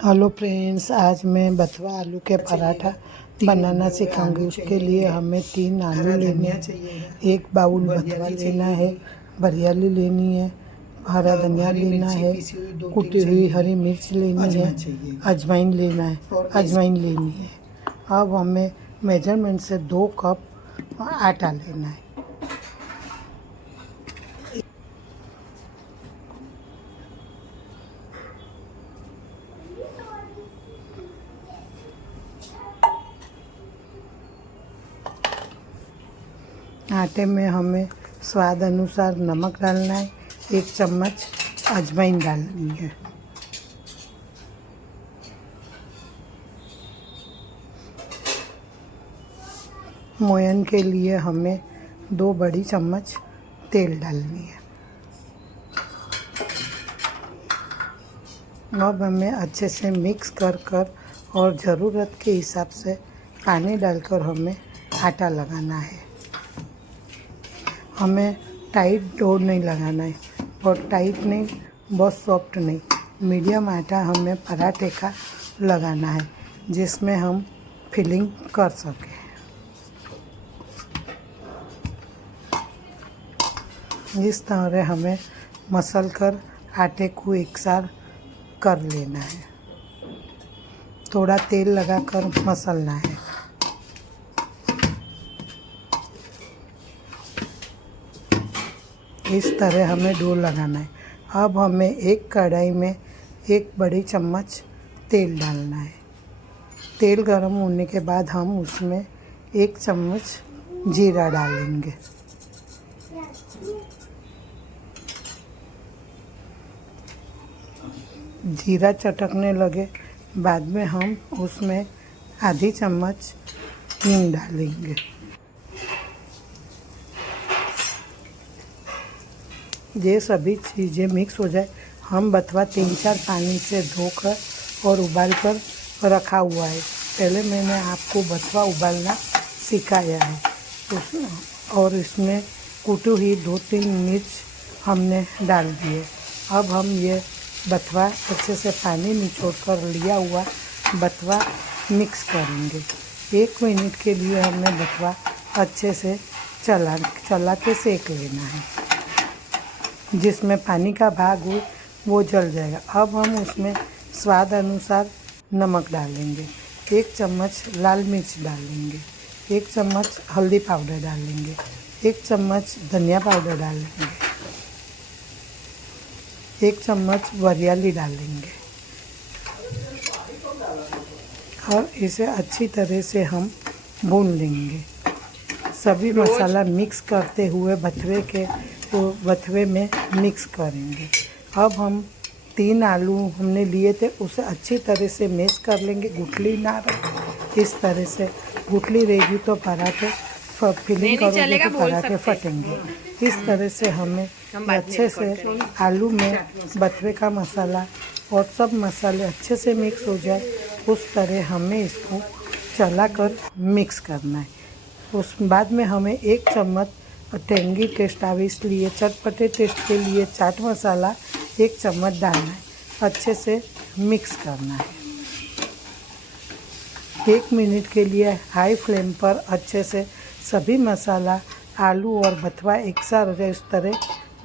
Hello friends, आज मैं बथुआ आलू के पराठा बनाना सिखाऊंगी। उसके लिए हमें 3 आलू लेने हैं, 1 बाउल बथुआ लेना है, बरियाली लेनी है, हरा धनिया लेना है, कुटी हुई हरी मिर्च लेनी है, अजवाइन लेना है, अजवाइन लेनी है। अब हमें मेजरमेंट से 2 कप आटा लेना है। आटे में हमें स्वाद अनुसार नमक डालना है, 1 चम्मच अजवाइन डालनी है। मोयन के लिए हमें 2 बड़ी चम्मच तेल डालनी है। अब हमें अच्छे से मिक्स कर और ज़रूरत के हिसाब से पानी डालकर हमें आटा लगाना है। हमें टाइट डो नहीं लगाना है, बहुत टाइट नहीं, बहुत सॉफ्ट नहीं, मीडियम आटा हमें पराठे का लगाना है, जिसमें हम फिलिंग कर सकें। इस तरह हमें मसल कर आटे को एकसार कर लेना है। थोड़ा तेल लगाकर मसलना है। इस तरह हमें डो लगाना है। अब हमें एक कढ़ाई में 1 बड़ी चम्मच तेल डालना है। तेल गर्म होने के बाद हम उसमें 1 चम्मच जीरा डालेंगे। जीरा चटकने लगे बाद में हम उसमें आधी चम्मच हींग डालेंगे। ये सभी चीज़ें मिक्स हो जाए, हम बथुआ 3-4 पानी से धोकर और उबाल कर रखा हुआ है। पहले मैंने आपको बथुआ उबालना सिखाया है। और इसमें कुटी हुई 2-3 मिर्च हमने डाल दी है। अब हम ये बथुआ अच्छे से पानी निचोड़ कर लिया हुआ बथुआ मिक्स करेंगे। 1 मिनट के लिए हमने बथुआ अच्छे से चला के सेक लेना है, जिसमें पानी का भाग हो वो जल जाएगा। अब हम उसमें स्वाद अनुसार नमक डालेंगे, 1 चम्मच लाल मिर्च डालेंगे, 1 चम्मच हल्दी पाउडर डालेंगे, 1 चम्मच धनिया पाउडर डालेंगे, 1 चम्मच बरियाली डालेंगे और इसे अच्छी तरह से हम भून लेंगे। सभी मसाला मिक्स करते हुए बथुए में मिक्स करेंगे। अब हम 3 आलू हमने लिए थे, उसे अच्छी तरह से मैश कर लेंगे, गुठली ना रहे। इस तरह से गुठली रहेगी तो पराठे फिलिंग करोगे तो पराठे फटेंगे। इस तरह से हमें अच्छे से आलू में बथुए का मसाला और सब मसाले अच्छे से मिक्स हो जाए, उस तरह हमें इसको चलाकर मिक्स करना है। उस बाद में हमें 1 चम्मच टेंगी टेस्ट आवे इसलिए चटपटे टेस्ट के लिए चाट मसाला 1 चम्मच डालना है। अच्छे से मिक्स करना है। 1 मिनट के लिए हाई फ्लेम पर अच्छे से सभी मसाला आलू और बथुआ एक साथ हो जाए, इस तरह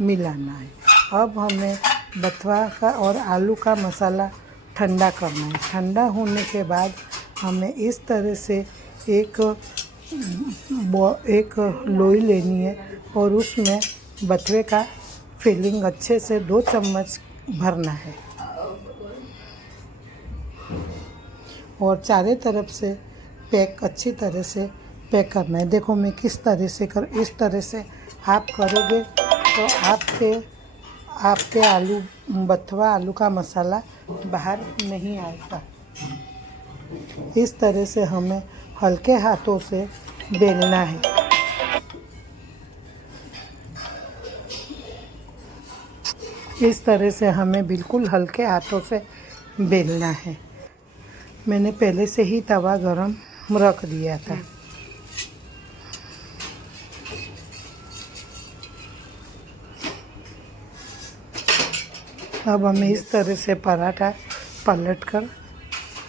मिलाना है। अब हमें बथुआ का और आलू का मसाला ठंडा करना है। ठंडा होने के बाद हमें इस तरह से एक लोई लेनी है और उसमें बथुए का फिलिंग अच्छे से 2 चम्मच भरना है और चारों तरफ से अच्छी तरह से पैक करना है। देखो मैं किस तरह से इस तरह से आप करोगे तो आपके बथुआ आलू का मसाला बाहर नहीं आएगा। इस तरह से हमें हल्के हाथों से बेलना है। इस तरह से हमें बिल्कुल हल्के हाथों से बेलना है। मैंने पहले से ही तवा गरम रख दिया था। अब हमें इस तरह से पराठा पलटकर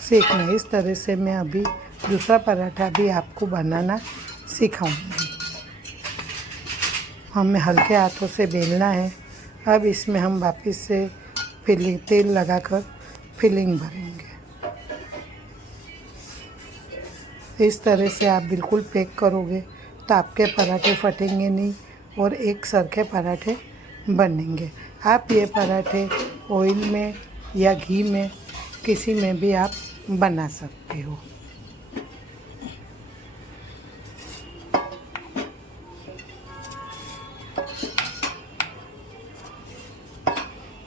सेकना। इस तरह से मैं अभी दूसरा पराठा भी आपको बनाना सिखाऊंगी। हमें हल्के हाथों से बेलना है। अब इसमें हम वापस से तेल लगाकर फिलिंग भरेंगे। इस तरह से आप बिल्कुल पैक करोगे तो आपके पराठे फटेंगे नहीं और एक सरखे पराठे बनेंगे। आप ये पराठे ऑयल में या घी में किसी में भी आप बना सकते हो।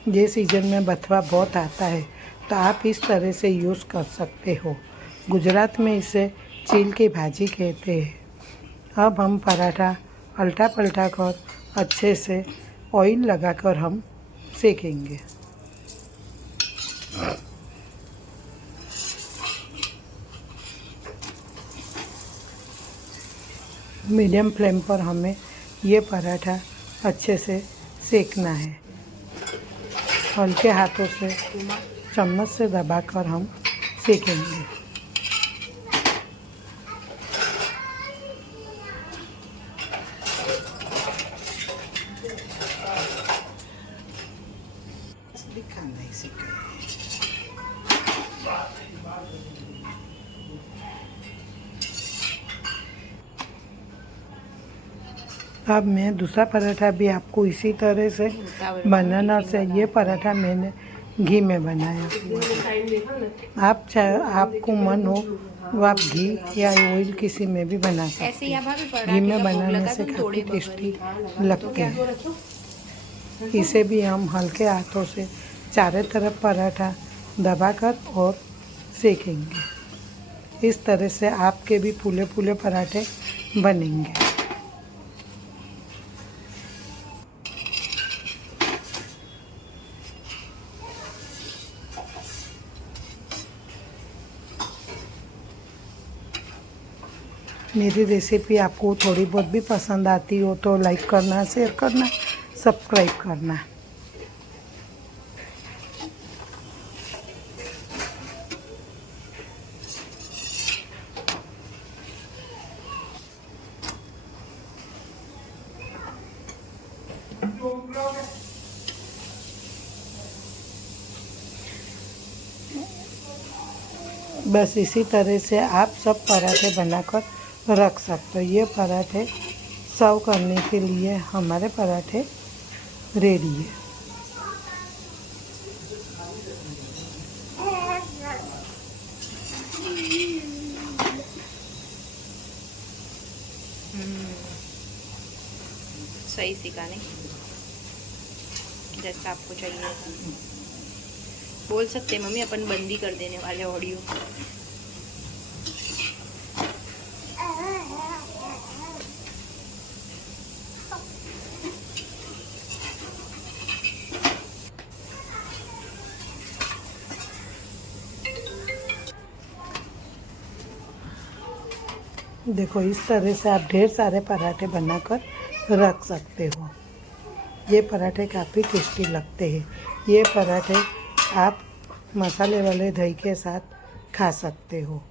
ये सीज़न में बथवा बहुत आता है तो आप इस तरह से यूज़ कर सकते हो। गुजरात में इसे चील की भाजी कहते हैं। अब हम पराठा उल्टा पलटा कर अच्छे से ऑयल लगाकर हम सेकेंगे। मीडियम फ्लेम पर हमें ये पराठा अच्छे से सेकना है। हल्के हाथों से चम्मच से दबाकर हम सेकेंगे। अब मैं दूसरा पराठा भी आपको इसी तरह से बनाना से, ये पराठा मैंने घी में बनाया। आप चाहे आपको मन हो वो आप घी या ऑयल किसी में भी बना सकते हैं। घी में बनाने से काफ़ी टेस्टी लगते हैं। इसे भी हम हल्के हाथों से चारों तरफ पराठा दबाकर और सेकेंगे। इस तरह से आपके भी फूले फूले पराठे बनेंगे। मेरी रेसिपी आपको थोड़ी बहुत भी पसंद आती हो तो लाइक करना, शेयर करना, सब्सक्राइब करना। बस इसी तरह से आप सब पराठे बनाकर रख सकते हो। ये पराठे सर्व करने के लिए हमारे पराठे रेडी है। सही सिखाने जैसा आपको चाहिए बोल सकते हैं मम्मी, अपन बंदी कर देने वाले ऑडियो। देखो इस तरह से आप ढेर सारे पराठे बनाकर रख सकते हो। ये पराठे काफ़ी टेस्टी लगते हैं। ये पराठे आप मसाले वाले दही के साथ खा सकते हो।